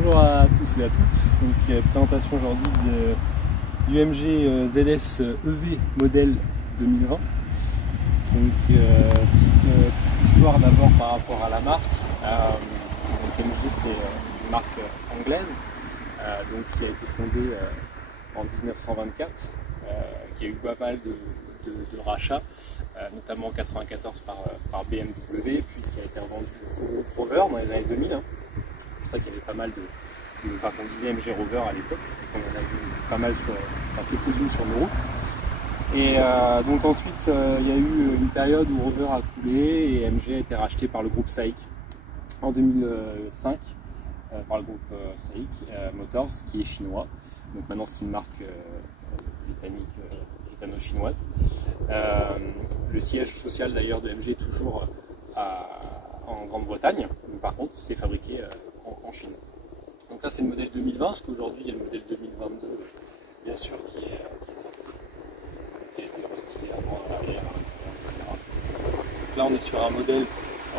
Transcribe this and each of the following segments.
Bonjour à tous et à toutes. Donc, présentation aujourd'hui du MG ZS EV modèle 2020. Donc petite histoire d'abord par rapport à la marque. Donc MG c'est une marque anglaise qui a été fondée en 1924, qui a eu pas mal de rachats, notamment en 1994 par BMW, puis qui a été revendu au Rover dans les années 2000. C'est pour ça qu'il y avait pas mal on disait MG Rover à l'époque, on en a vu pas mal quelques-unes sur nos routes. Et donc ensuite il y a eu une période où Rover a coulé et MG a été racheté par le groupe SAIC en 2005 par le groupe SAIC Motors qui est chinois. Donc maintenant c'est une marque britannique, britanno-chinoise. Le siège social d'ailleurs de MG est toujours en Grande-Bretagne, mais par contre c'est fabriqué en Chine. Donc là c'est le modèle 2020, parce qu'aujourd'hui il y a le modèle 2022 bien sûr qui est sorti, qui a été restylé avant, à l'arrière, etc. Donc là on est sur un modèle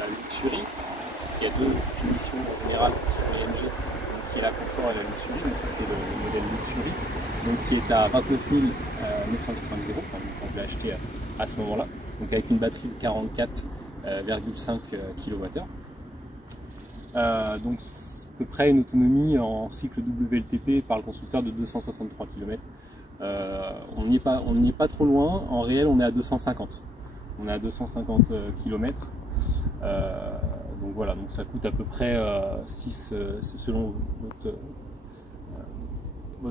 Luxury, puisqu'il y a deux finitions en général sur les MG, donc qui est la Comfort et la Luxury. Donc ça c'est le modèle Luxury, donc qui est à 29 990 € quand je l'ai acheté à ce moment-là, donc avec une batterie de 44,5 kWh. Donc à peu près une autonomie en cycle WLTP par le constructeur de 263 km. On n'y est pas trop loin, en réel on est à 250. On est à 250 km. Donc voilà, donc ça coûte à peu près 6, selon votre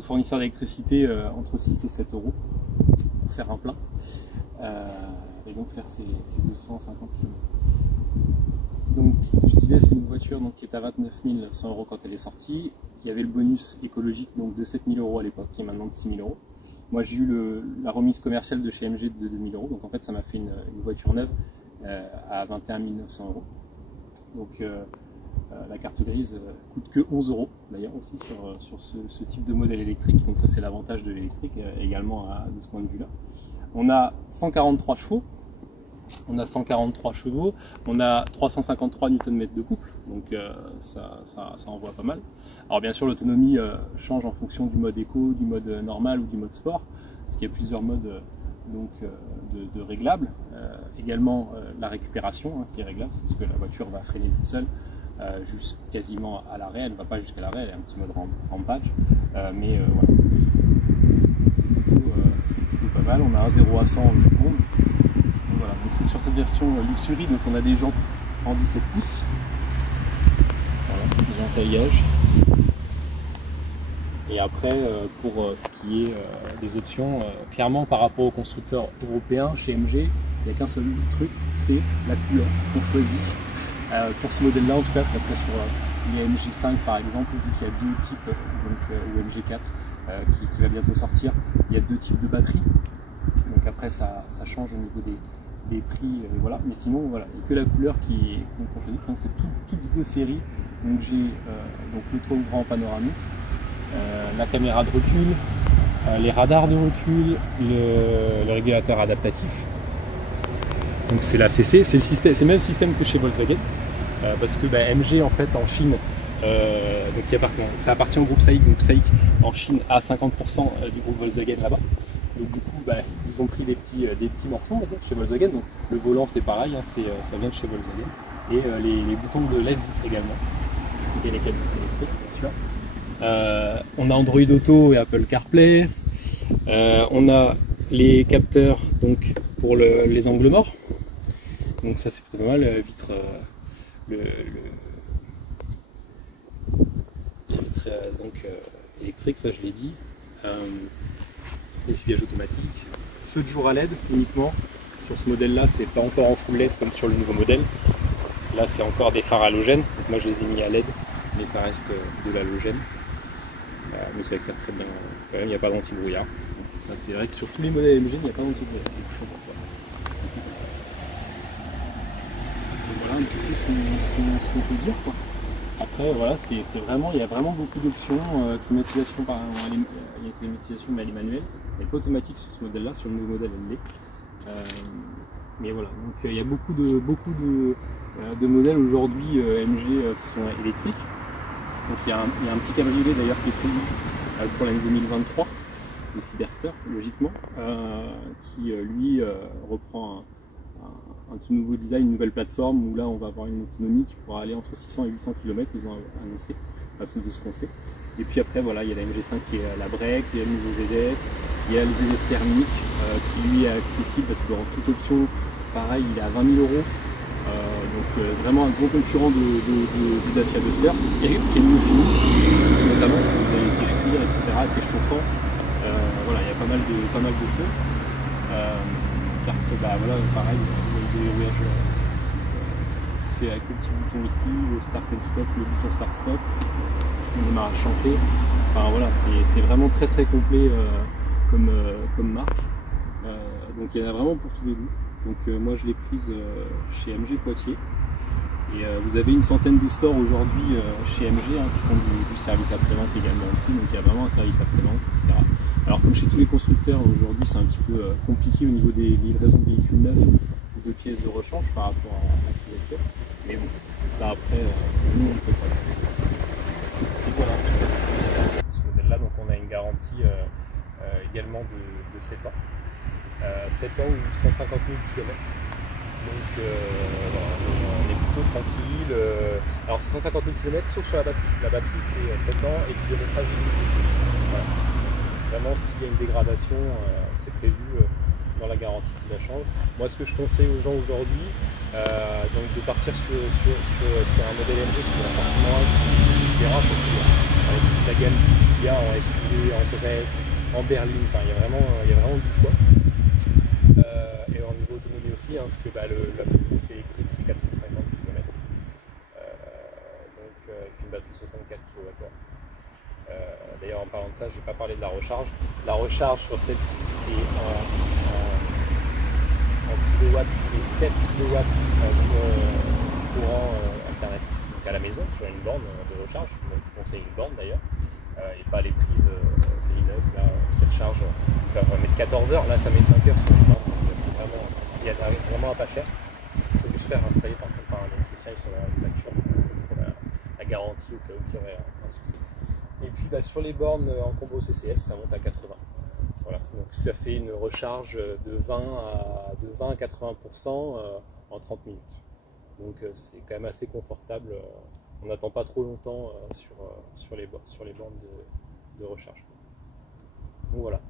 fournisseur d'électricité, entre 6 et 7 € pour faire un plein. Et donc faire ces 250 km. Donc, je disais, c'est une voiture qui est à 29 900 € quand elle est sortie. Il y avait le bonus écologique de 7 000 € à l'époque, qui est maintenant de 6 000 €. Moi, j'ai eu la remise commerciale de chez MG de 2 000 €. Donc, en fait, ça m'a fait une voiture neuve à 21 900 €. Donc, la carte grise coûte que 11 € d'ailleurs aussi sur ce type de modèle électrique. Donc, ça, c'est l'avantage de l'électrique également de ce point de vue-là. On a 143 chevaux. On a 143 chevaux, on a 353 Nm de couple, donc ça envoie pas mal. Alors bien sûr l'autonomie change en fonction du mode éco, du mode normal ou du mode sport, parce qu'il y a plusieurs modes de réglables. Également la récupération qui est réglable, parce que la voiture va freiner toute seule quasiment à l'arrêt, elle ne va pas jusqu'à l'arrêt, elle a un petit mode rampage, mais voilà, c'est plutôt pas mal. On a un 0 à 100 en 10 secondes. Voilà, donc c'est sur cette version Luxury, donc on a des jantes en 17 pouces, voilà, des jantes alliage. Et après, pour ce qui est des options, clairement par rapport aux constructeurs européens, chez MG, il n'y a qu'un seul truc, c'est la couleur qu'on choisit. Pour ce modèle-là, en tout cas, après sur les MG5 par exemple, vu qu'il y a deux types, ou MG4 qui va bientôt sortir, il y a deux types de batteries. Donc après, ça change au niveau des prix, voilà, mais sinon voilà, il n'y a que la couleur qu'on choisit. Donc c'est toutes deux séries. Donc j'ai le toit ouvrant panoramique, la caméra de recul, les radars de recul, le régulateur adaptatif. Donc c'est la CC, c'est le même système que chez Volkswagen, parce que MG en fait en Chine, ça appartient au groupe SAIC, donc SAIC en Chine a 50% du groupe Volkswagen là-bas. Donc du coup, ils ont pris des petits morceaux, on va dire, chez Volkswagen. Donc le volant c'est pareil, hein, ça vient de chez Volkswagen. Et les boutons de LED vitre également. Et les 4 boutons électriques, bien sûr. On a Android Auto et Apple CarPlay. On a les capteurs pour les angles morts. Donc ça c'est plutôt pas mal. Vitre, les vitres électriques, ça je l'ai dit. Essuyage automatique, feu de jour à LED uniquement. Sur ce modèle là c'est pas encore en full LED comme sur le nouveau modèle. Là c'est encore des phares halogènes, donc moi je les ai mis à LED, mais ça reste de l'halogène. Mais ça éclaire très bien quand même, il n'y a pas d'anti-brouillard. C'est vrai que sur tous les modèles MG il n'y a pas d'anti-brouillard. Voilà un petit peu ce qu'on peut dire quoi. Après voilà, il y a vraiment beaucoup d'options. Climatisation il y a climatisation mais elle est manuelle. Elle n'est pas automatique sur ce modèle là, sur le nouveau modèle LD. Mais voilà, donc il y a beaucoup de modèles aujourd'hui MG qui sont électriques. Donc il y a un petit cabriolet d'ailleurs qui est prévu pour l'année 2023, le Cyberster logiquement, qui lui reprend un tout nouveau design, une nouvelle plateforme où là on va avoir une autonomie qui pourra aller entre 600 et 800 km, ils ont annoncé, de façon de ce qu'on sait. Et puis après voilà, il y a la MG5 qui est la break, il y a le nouveau ZS, il y a le ZS thermique qui lui est accessible parce qu'en toute option, pareil, il est à 20 000 €. Donc vraiment un gros concurrent du Dacia Duster, et qui est mieux fini, notamment vous avez des cuir, etc. C'est chauffant. Voilà, il y a pas mal de choses. Carte, bah voilà, pareil, le verrouillage qui se fait avec le petit bouton ici, le start and stop, le bouton start stop, le démarrage chanté. Enfin voilà, c'est vraiment très complet comme marque. Donc il y en a vraiment pour tous les goûts. Donc moi je l'ai prise chez MG Poitiers. Et vous avez une centaine de stores aujourd'hui chez MG qui font du service après-vente également aussi. Donc il y a vraiment un service après-vente, etc. Alors comme chez tous les constructeurs aujourd'hui c'est un petit peu compliqué au niveau des livraisons de véhicules neufs ou de pièces de rechange par rapport à la crise actuelle. Mais bon, ça après, nous on ne peut pas. Et voilà, ce modèle-là, donc on a une garantie également de 7 ans. 7 ans ou 150 000 km. Donc on est plutôt tranquille. Alors c'est 150 000 km sauf sur la batterie. La batterie c'est 7 ans et kilométrage illimité. Voilà. Vraiment s'il y a une dégradation, c'est prévu dans la garantie qui la change. Moi ce que je conseille aux gens aujourd'hui, donc de partir sur un modèle MG, ce qui est forcément un qui verra, avec toute la gamme qu'il y a en SUV, en break, en berline, enfin il y a vraiment du choix. Et au niveau autonomie aussi, hein, parce que la Peugeot c'est électrique, c'est 450 km. Donc avec une batterie de 64 kWh. D'ailleurs en parlant de ça, je n'ai pas parlé de la recharge. La recharge sur celle-ci c'est en kilowatts, c'est 7 kW sur courant alternatif, donc à la maison, sur une borne de recharge. Donc je conseille une borne d'ailleurs, et pas les prises P9 là, qui rechargent. Ça va mettre 14 heures, là ça met 5 heures sur une borne. Il y a vraiment pas cher. Il faut juste faire installer par contre par un électricien, ils sont dans la facture pour la garantie au cas où il y aurait un souci. Et puis sur les bornes en combo CCS, ça monte à 80. Voilà, donc ça fait une recharge de 20 à 80% en 30 minutes. Donc c'est quand même assez confortable. On n'attend pas trop longtemps sur les bornes de recharge. Donc voilà.